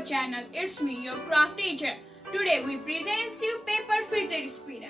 our channel. It's me, your craft teacher. Today we present you paper fidget spinner.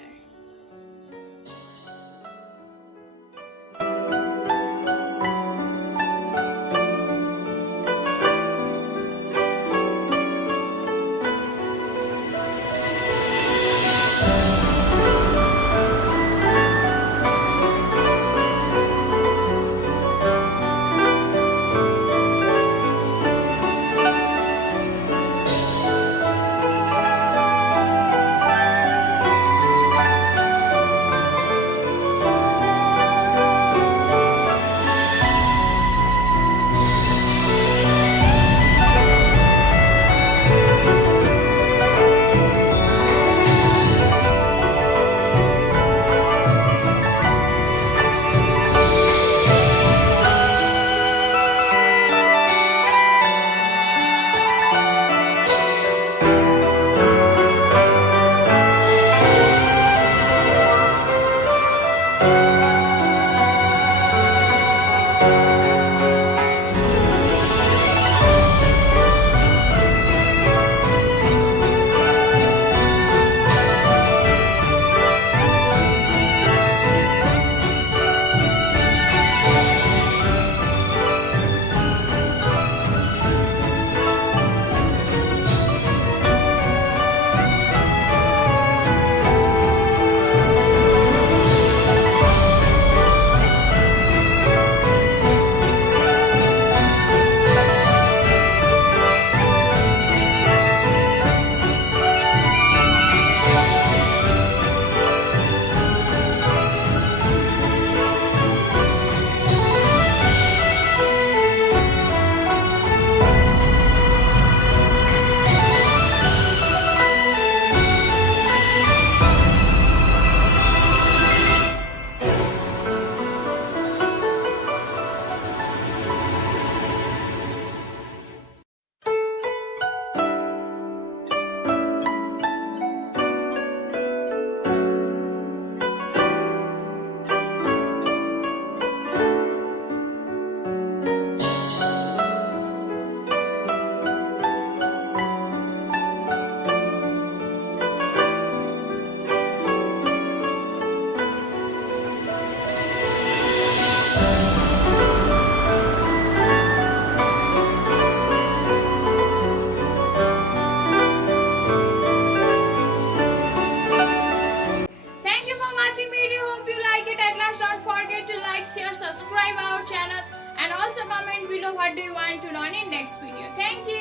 Thank you for watching video. Hope you like it. At last, don't forget to like, share, subscribe our channel and also comment below what do you want to learn in next video. Thank you.